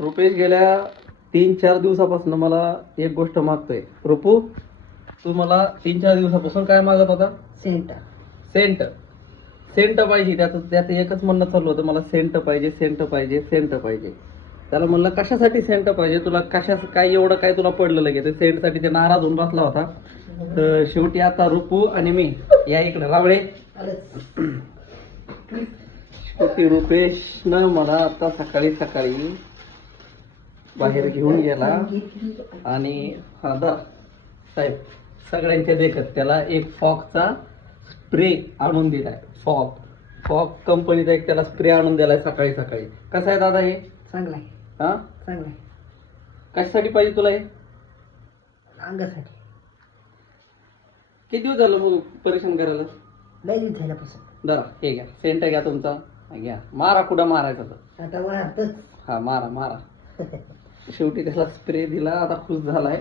रुपेश गेल्या 3-4 दिवसापासून मला एक गोष्ट मागतोय. रुपू, तू मला 3-4 दिवसापासून काय मागत होता? सेंट. सेंट. सेंट पाहिजे. त्यात एकच म्हणणं चालू होतं, मला सेंट पाहिजे, सेंट पाहिजे, सेंट पाहिजे. त्याला म्हणलं कशासाठी सेंट पाहिजे तुला, काय एवढं काय तुला पडलं लगेच? सेंटसाठी ते नाराज होऊन बसला होता. तर शेवटी आता रुपू आणि मी या इकडे रावळे. शेवटी रुपेशनं मला आता सकाळी सकाळी बाहेर घेऊन गेला आणि साहेब सगळ्यांच्या देखत त्याला एक फॉकचा स्प्रे आणून दिलाय. फॉक कंपनीचा एक त्याला स्प्रे आणून दिलाय सकाळी सकाळी. कसा आहे दादा हे? चांगला आहे. हा, चांगला आहे. कशासाठी पाहिजे तुला हे? अंगासाठी. किती दिवस झालं मग परेशान करायला? लय दिवस झाल्यापासून. दादा हे घ्या, सेंट घ्या तुमचा. घ्या, मारा. कुठं मारायचा तर? आता वाढतच. हा, मारा. शेवटी त्याला स्प्रे दिला. आता खुश झालाय.